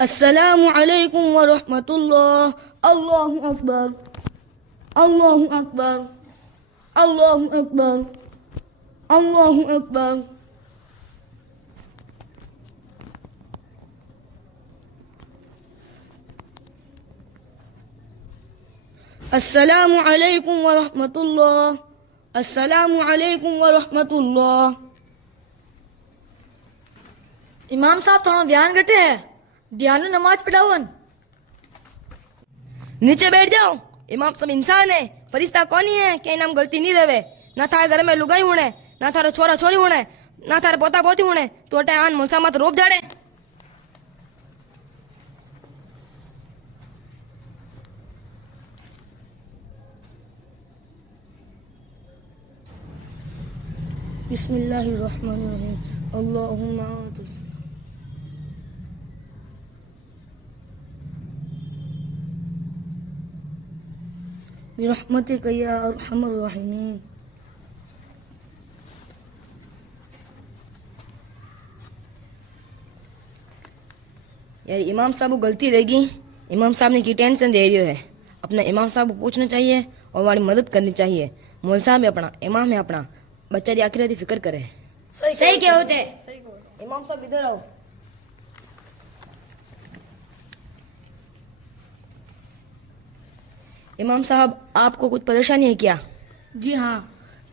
السلام علیکم ورحمۃ اللہ. اللہ اکبر اللہ اکبر اللہ اکبر اللہ اکبر. السلام علیکم ورحمۃ اللہ. السلام علیکم ورحمۃ اللہ. امام صاحب تھوڑا دھیان گھٹے ہے، دھیان نماز پڑھاون. نیچے بیٹھ جاؤ. امام سب انسان ہے، فرشتہ کونی ہے کہ انام غلطی نہیں دے. نہ تھارے گھر میں لگائی ہونے، نہ تھارے چھوڑا چھوڑی ہونے، نہ تھارے پوتا پوتی ہونے. تو اٹھے آن ملسا مت روپ جاڑے. بسم اللہ الرحمن الرحیم. اللہم برحمتک یا ارحم الراحمین. یار امام صاحب کو غلطی رہے گی. امام صاحب نے کی ٹینشن دے رہی ہے. اپنا امام صاحب کو پوچھنا چاہیے اور ہماری مدد کرنی چاہیے. مول صاحب ہے اپنا، امام ہے اپنا، بچہ دی آخرت کی فکر کرے. صحیح کیا ہوتے. امام صاحب ادھر آؤ. امام صاحب آپ کو کچھ پریشانی ہے کیا؟ جی ہاں،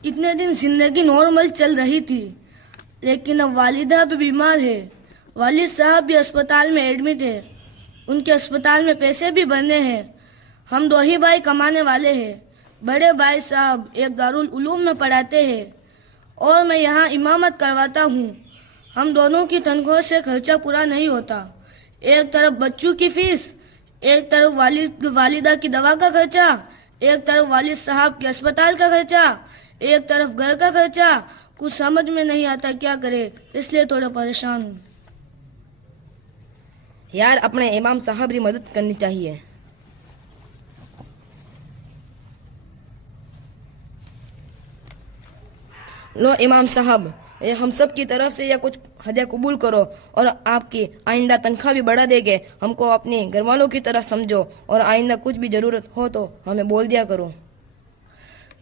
اتنے دن زندگی نارمل چل رہی تھی، لیکن اب والدہ بھی بیمار ہے. والد صاحب بھی اسپتال میں ایڈمٹ ہے. ان کے اسپتال میں پیسے بھی بھرنے ہیں. ہم دو ہی بھائی کمانے والے ہیں. بڑے بھائی صاحب ایک دارالعلوم میں پڑھاتے ہیں اور میں یہاں امامت کرواتا ہوں. ہم دونوں کی تنخواہ سے خرچہ پورا نہیں ہوتا. ایک طرف بچوں کی فیس، ایک طرف والدہ کی دوا کا خرچہ، ایک طرف والد صاحب کے اسپتال کا خرچہ، ایک طرف گھر کا خرچہ. کچھ سمجھ میں نہیں آتا کیا کرے، اس لیے تھوڑا پریشان ہوں. یار اپنے امام صاحب کی مدد کرنی چاہیے. لو امام صاحب، یہ ہم سب کی طرف سے یہ کچھ ہدیہ قبول کرو اور آپ کی آئندہ تنخواہ بھی بڑھا دے گے. ہم کو اپنے گھر والوں کی طرح سمجھو اور آئندہ کچھ بھی ضرورت ہو تو ہمیں بول دیا کرو.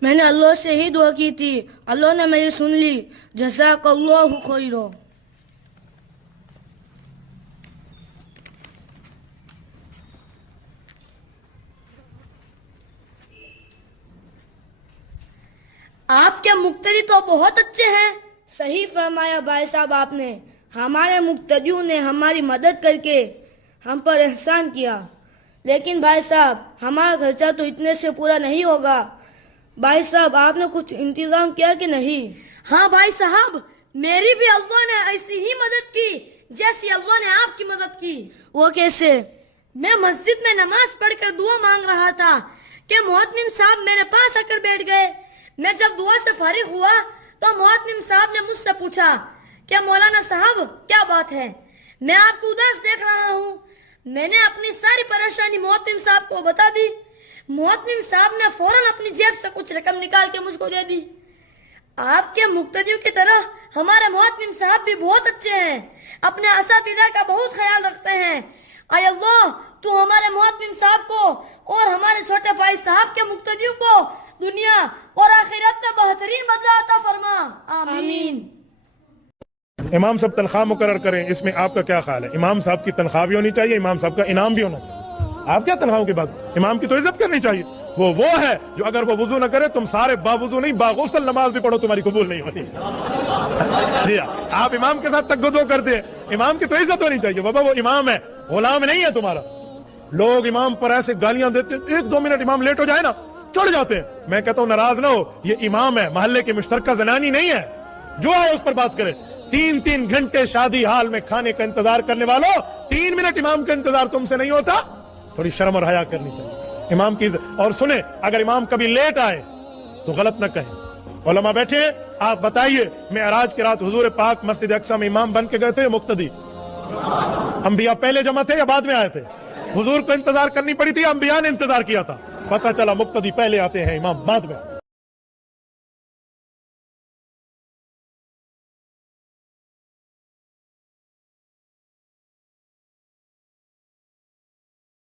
میں نے اللہ سے ہی دعا کی تھی، اللہ نے میری سن لی. جزاک اللہ خیر. آپ کے مقتدی تو بہت اچھے ہیں. صحیح فرمایا بھائی صاحب آپ نے. ہمارے مقتدیوں نے ہماری مدد کر کے ہم پر احسان کیا. لیکن بھائی صاحب ہمارا خرچہ تو اتنے سے پورا نہیں ہوگا. بھائی صاحب آپ نے کچھ انتظام کیا کہ نہیں؟ ہاں بھائی صاحب، میری بھی اللہ نے ایسی ہی مدد کی جیسی اللہ نے آپ کی مدد کی. وہ کیسے؟ میں مسجد میں نماز پڑھ کر دعا مانگ رہا تھا کہ محتمم صاحب میرے پاس آ کر بیٹھ گئے. میں جب دعا سے فارغ ہوا تو محتمم صاحب نے مجھ سے پوچھا کہ مولانا صاحب کیا بات ہے، میں آپ کو اداس دیکھ رہا ہوں. میں نے اپنی ساری پریشانی محتمم صاحب کو بتا دی. محتمم صاحب نے فوراً اپنی جیب سے کچھ رقم نکال کے مجھ کو دے دی. آپ کے مقتدیوں کی طرح ہمارے محتمم صاحب بھی بہت اچھے ہیں، اپنے اساتذہ کا بہت خیال رکھتے ہیں. اے اللہ، تو ہمارے محتمم صاحب کو اور ہمارے چھوٹے بھائی صاحب کے مقتدیوں کو دنیا اور آخرت میں بہترین بدلہ عطا فرما. آمین. امام صاحب تنخواہ مقرر کریں، اس میں آپ کا کیا خیال ہے؟ امام صاحب کی تنخواہ بھی ہونی چاہیے، امام صاحب کا انعام بھی ہونا چاہیے. آپ کیا تنخواہوں کی بات؟ امام کی تو عزت کرنی چاہیے. وہ ہے جو اگر وہ وضو نہ کرے، تم سارے باوضو نہیں باغسل نماز بھی پڑھو تمہاری قبول نہیں ہوتی. جی آپ امام کے ساتھ تگدو کرتے ہیں. امام کی تو عزت ہونی چاہیے. بابا وہ امام ہے، غلام نہیں ہے تمہارا. لوگ امام پر ایسے گالیاں دیتے، 1-2 منٹ امام لیٹ ہو جائے نا چڑھ جاتے ہیں. میں کہتا ہوں ناراض نہ ہو، یہ امام ہے، محلے کی مشترکہ زنانی نہیں ہے. جو آئے اس پر بات کرے. 3 گھنٹے شادی حال میں کھانے کا انتظار کرنے والوں، 3 منٹ امام کا انتظار تم سے نہیں ہوتا؟ تھوڑی شرم اور حیا کرنی چاہیے امام کی عزت. اور سنیں، اگر امام کبھی لیٹ آئے تو غلط نہ کہیں. علماء بیٹھے ہیں، آپ بتائیے، معراج کی رات حضور پاک مسجد اقصی میں امام بن کے گئے تھے یا مقتدی؟ انبیاء پہلے جمع تھے یا بعد میں آئے تھے؟ حضور کو انتظار کرنی پڑی تھی یا انبیاء نے انتظار کیا تھا؟ پتہ چلا مقتدی پہلے آتے ہیں، امام بعد میں.